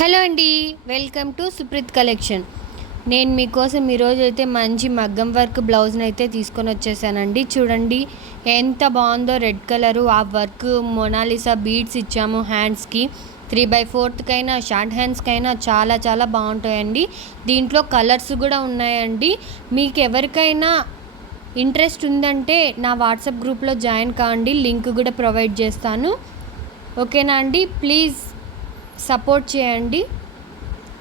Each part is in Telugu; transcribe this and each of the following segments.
హలో అండి, వెల్కమ్ టు సుప్రీత్ కలెక్షన్. నేను మీకోసం ఈరోజు అయితే మంచి మగ్గం వర్క్ బ్లౌజ్ని అయితే తీసుకొని వచ్చేసానండి. చూడండి ఎంత బాగుందో, రెడ్ కలరు, ఆ వర్క్ మొనాలిసా బీడ్స్ ఇచ్చాము హ్యాండ్స్కి. 3/4కైనా షార్ట్ హ్యాండ్స్కైనా చాలా చాలా బాగుంటాయండి. దీంట్లో కలర్స్ కూడా ఉన్నాయండి. మీకు ఎవరికైనా ఇంట్రెస్ట్ ఉందంటే నా వాట్సాప్ గ్రూప్లో జాయిన్ కావండి, లింక్ కూడా ప్రొవైడ్ చేస్తాను. ఓకేనా అండి? ప్లీజ్ సపోర్ట్ చేయండి.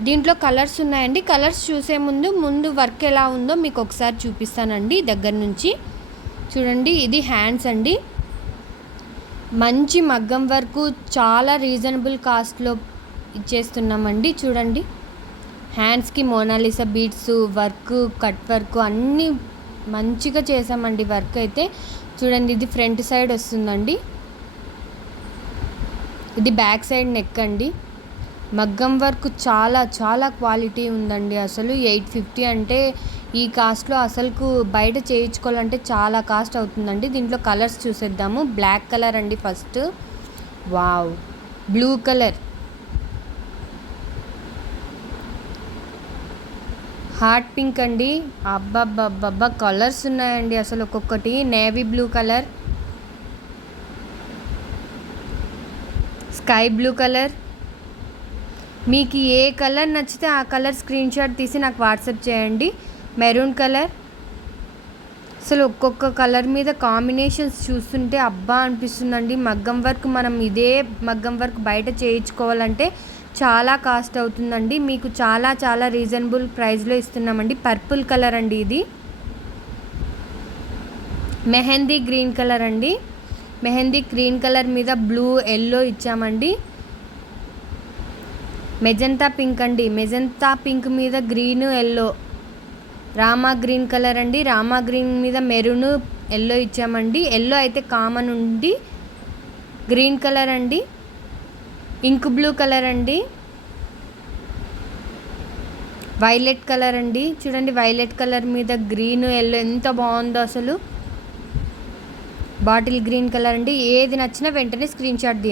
దీంట్లో కలర్స్ ఉన్నాయండి. కలర్స్ చూసే ముందు వర్క్ ఎలా ఉందో మీకు ఒకసారి చూపిస్తానండి దగ్గర నుంచి. చూడండి, ఇది హ్యాండ్స్ అండి. మంచి మగ్గం వర్క్, చాలా రీజనబుల్ కాస్ట్లో ఇచ్చేస్తున్నామండి. చూడండి, హ్యాండ్స్కి Mona Lisa beads work, cut work అన్నీ మంచిగా చేసామండి. వర్క్ అయితే చూడండి, ఇది ఫ్రంట్ సైడ్ వస్తుందండి, ఇది బ్యాక్ సైడ్ నెక్ అండి. మగ్గం వర్క్ చాలా చాలా క్వాలిటీ ఉందండి. అసలు 850 అంటే ఈ కాస్ట్లో అసలుకు బయట చేయించుకోవాలంటే చాలా కాస్ట్ అవుతుందండి. దీంట్లో కలర్స్ చూసేద్దాము. బ్లాక్ కలర్ అండి first, wow, blue colour, heart pink అండి. అబ్బబ్బబ్బబ్బా, కలర్స్ ఉన్నాయండి అసలు ఒక్కొక్కటి. Navy blue colour, sky blue colour. మీకు ఏ కలర్ నచ్చితే ఆ కలర్ స్క్రీన్ షాట్ తీసి నాకు వాట్సాప్ చేయండి. Maroon colour. అసలు ఒక్కొక్క కలర్ మీద కాంబినేషన్స్ చూస్తుంటే అబ్బా అనిపిస్తుందండి. మగ్గం వర్క్ మనం ఇదే మగ్గం వర్క్ బయట చేయించుకోవాలంటే చాలా కాస్ట్ అవుతుందండి. మీకు చాలా చాలా రీజనబుల్ ప్రైస్లో ఇస్తున్నామండి. పర్పుల్ కలర్ అండి, ఇది మెహందీ గ్రీన్ కలర్ అండి. మెహందీ గ్రీన్ కలర్ మీద బ్లూ ఎల్లో ఇచ్చామండి. మెజంతా పింక్ అండి. మెజంతా పింక్ మీద green yellow. Rama green colour అండి. రామా గ్రీన్ మీద మెరూన్ ఎల్లో ఇచ్చామండి. ఎల్లో అయితే కామన్ ఉంది. గ్రీన్ కలర్ అండి. ఇంక్ బ్లూ కలర్ అండి. వైలెట్ కలర్ అండి. చూడండి, వైలెట్ కలర్ మీద గ్రీన్ ఎల్లో ఎంత బాగుందో అసలు. బాటిల్ గ్రీన్ కలర్ అండి. ఏది నచ్చినా వెంటనే స్క్రీన్ షాట్ తీయండి.